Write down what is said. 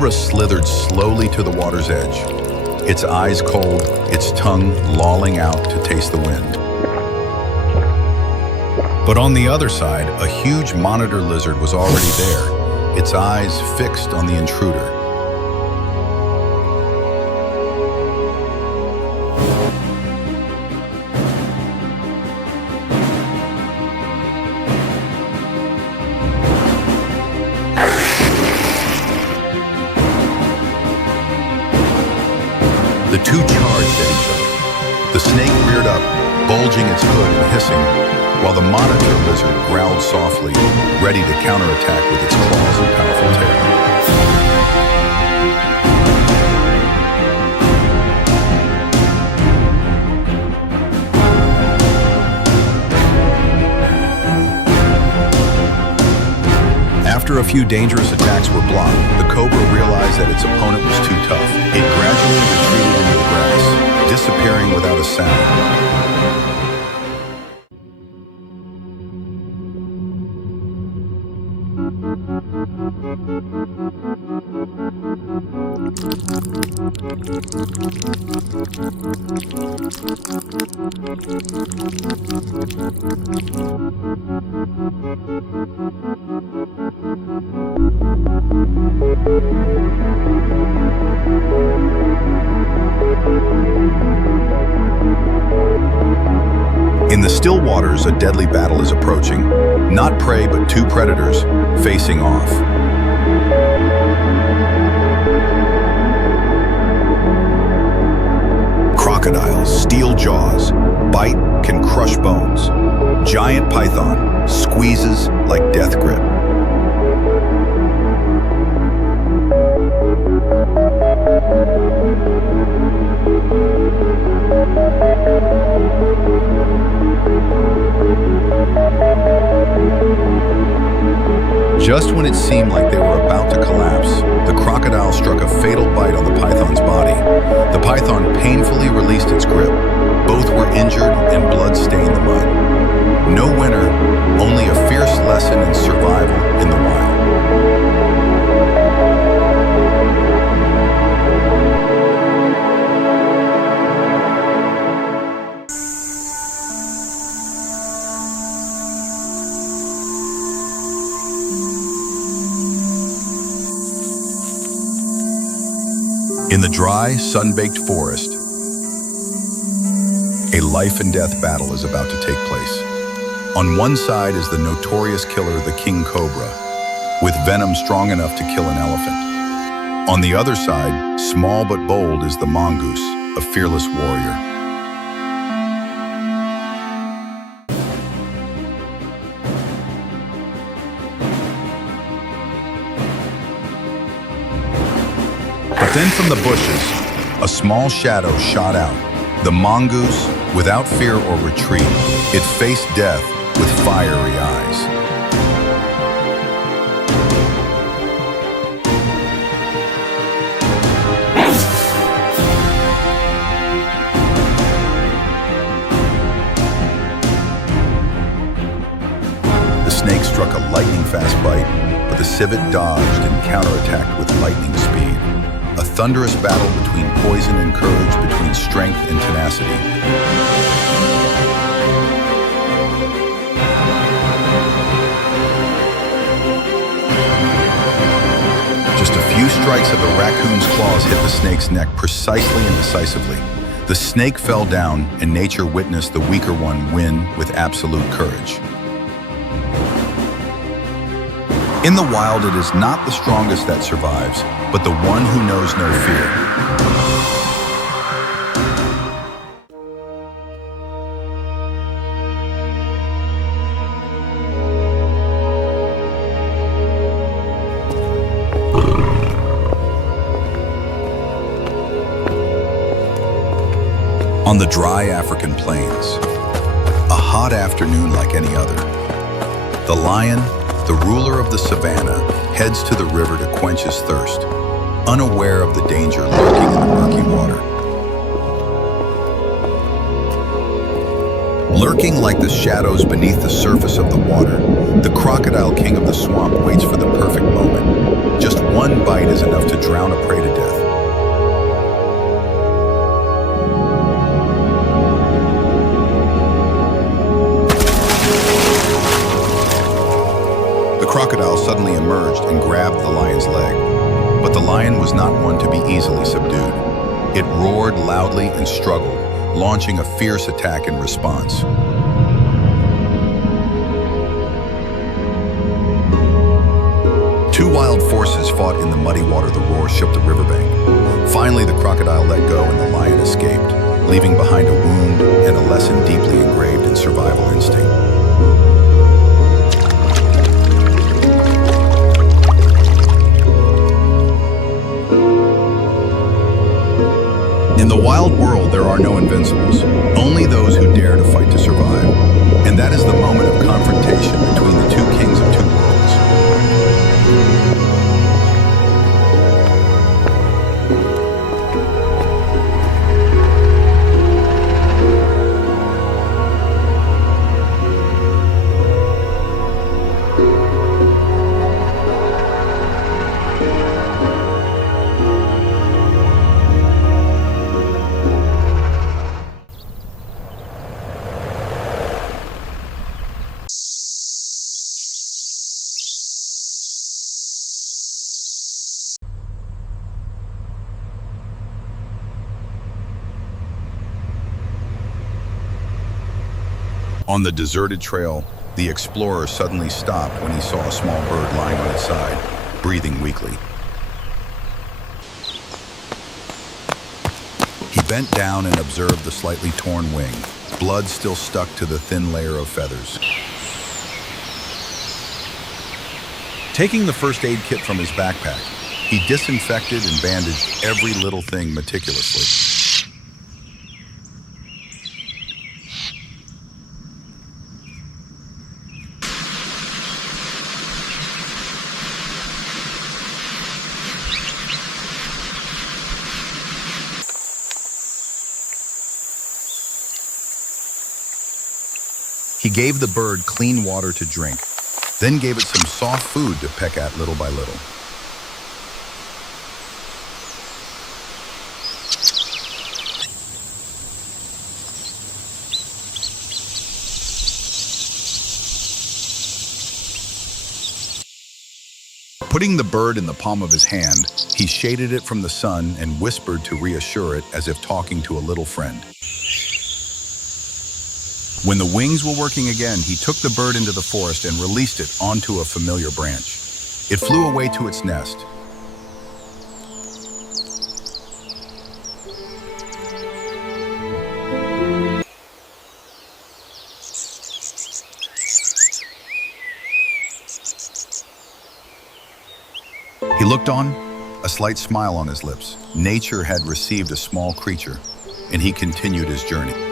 cobra slithered slowly to the water's edge, its eyes cold, its tongue lolling out to taste the wind. But on the other side, a huge monitor lizard was already there, its eyes fixed on the intruder. The two charged at each other. The snake reared up, bulging its hood and hissing, while the monitor lizard growled softly, ready to counterattack with its claws and powerful tail. After a few dangerous attacks were blocked, the cobra realized that its opponent was too tough. It gradually retreated into the grass, disappearing without a sound. In the still waters, a deadly battle is approaching. Not prey, but two predators facing off. Crocodiles, steel jaws, bite, can crush bones. Giant python, squeezes like death grip. Just when it seemed like they were about to collapse, the crocodile struck a fatal bite on the python's body. The python painfully released its grip. Both were injured and blood stained the mud. No winner, only a fierce lesson in survival in the wild. In the dry, sun-baked forest, a life and death battle is about to take place. On one side is the notorious killer, the king cobra, with venom strong enough to kill an elephant. On the other side, small but bold, is the mongoose, a fearless warrior. But then from the bushes, a small shadow shot out. The mongoose, without fear or retreat, it faced death with fiery eyes. The snake struck a lightning-fast bite, but the civet dodged and counterattacked with lightning speed. A thunderous battle between poison and courage, between strength and tenacity. Just a few strikes of the raccoon's claws hit the snake's neck precisely and decisively. The snake fell down, and nature witnessed the weaker one win with absolute courage. In the wild, it is not the strongest that survives, but the one who knows no fear. On the dry African plains, a hot afternoon like any other, the lion, the ruler of the savannah, heads to the river to quench his thirst, unaware of the danger lurking in the murky water. Lurking like the shadows beneath the surface of the water, the crocodile king of the swamp waits for the perfect moment. Just one bite is enough to drown a prey to death. The crocodile suddenly emerged and grabbed the lion's leg. But the lion was not one to be easily subdued. It roared loudly and struggled, launching a fierce attack in response. Two wild forces fought in the muddy water. The roar shook the riverbank. Finally, the crocodile let go and the lion escaped, leaving behind a wound and a lesson deeply engraved in survival instinct. In the wild world, there are no invincibles, only those who dare to fight to survive. And that is the moment of confrontation between the two kings of two worlds. On the deserted trail, the explorer suddenly stopped when he saw a small bird lying on its side, breathing weakly. He bent down and observed the slightly torn wing. Blood still stuck to the thin layer of feathers. Taking the first aid kit from his backpack, he disinfected and bandaged every little thing meticulously. He gave the bird clean water to drink, then gave it some soft food to peck at little by little. Putting the bird in the palm of his hand, he shaded it from the sun and whispered to reassure it as if talking to a little friend. When the wings were working again, he took the bird into the forest and released it onto a familiar branch. It flew away to its nest. He looked on, a slight smile on his lips. Nature had received a small creature, and he continued his journey.